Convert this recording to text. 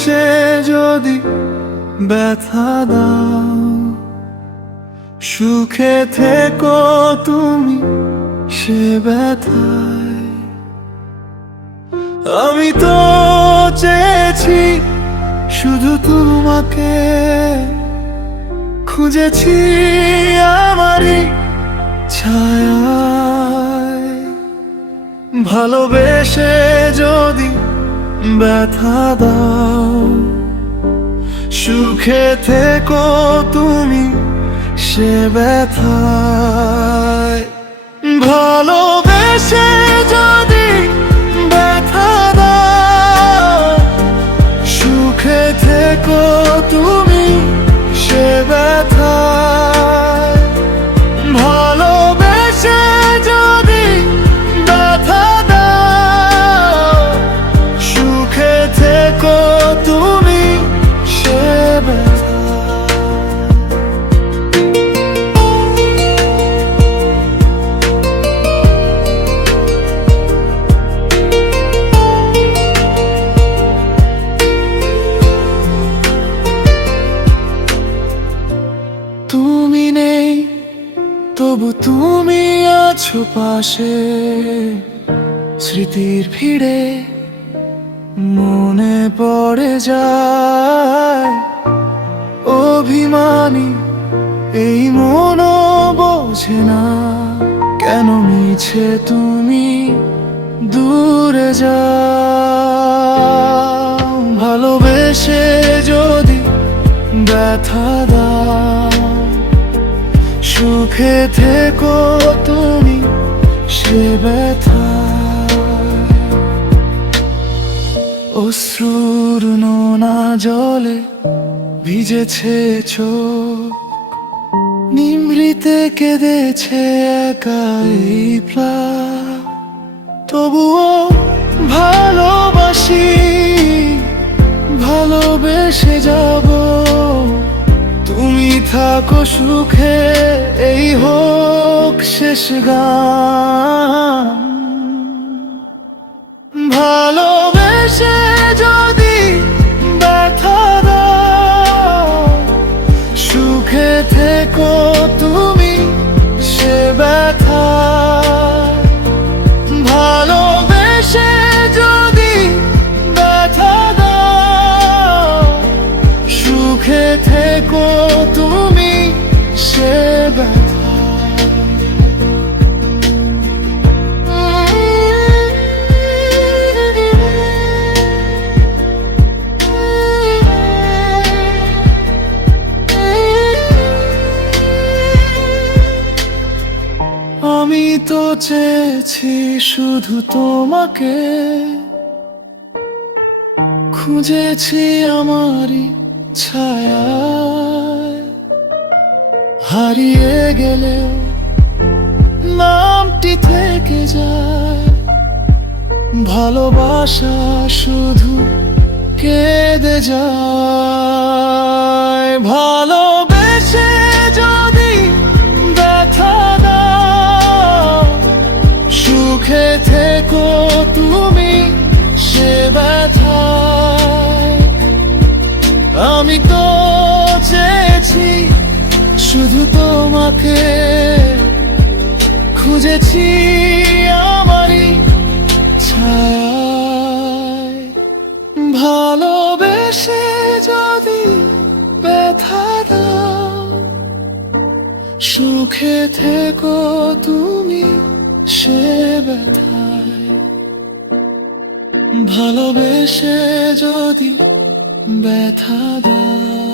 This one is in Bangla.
ভালোবেসে যদি ব্যথা দাও, সুখে থেকো তুমি সে ব্যথায়। আমি তো চেয়েছি শুধু তোমাকে, খুঁজেছি আমারই ছায়ায়। ভালোবেসে যদি ব্যথা দাও, সুখে থেকো তুমি সে ব্যথায়। ভালোবেসে যদি ব্যথা দাও, সুখে থেকো তুমি সে ব্যথায়। ভালোবেসে যদি ব্যথা দাও, সুখে থেকো তুমি সে ব্যথায়। তুমি নেই তবু তুমি আছো পাশে, স্মৃতির ভিড়ে মনে পড়ে যায়। অভিমানী এই মনও বোঝে না, কেন মিছে তুমি দূরে যাও। ভালোবেসে যদি ব্যথা দাও, সুখে থেকো তুমি সে ব্যথায়। অশ্রুর নোনা জলে ভিজেছে চোখ, নিমৃতে কেঁদেছে একাই প্রাণ। তবুও ভালোবাসি, ভালোবেসে যাব। তুমি থাকো সুখে, এই হোক শেষ গান। ভালোবেসে যদি ব্যথা দাও, সুখে থেকো তুমি সে ব্যথায়। ভালোবেসে যদি ব্যথা দাও, সুখে থেকো তুমি সে ব্যথায়। আমি তো চেয়েছি শুধু তোমাকে, খুঁজেছি আমারই ছায়ায়। হারিয়ে গেলেও নামটি থেকে যায়, ভালোবাসা শুধু কেঁদে যায়। ভালোবেসে যদি ব্যথা দাও, সুখে থেকো তুমি সে ব্যথায়। আমি তো চেয়েছি শুধু তোমাকে, খুঁজেছি আমারই ছায়ায়। ভালোবেসে যদি ব্যথা দাও, সুখে থেকো তুমি সে ব্যথায়। ভালোবেসে যদি ব্যথা দাও।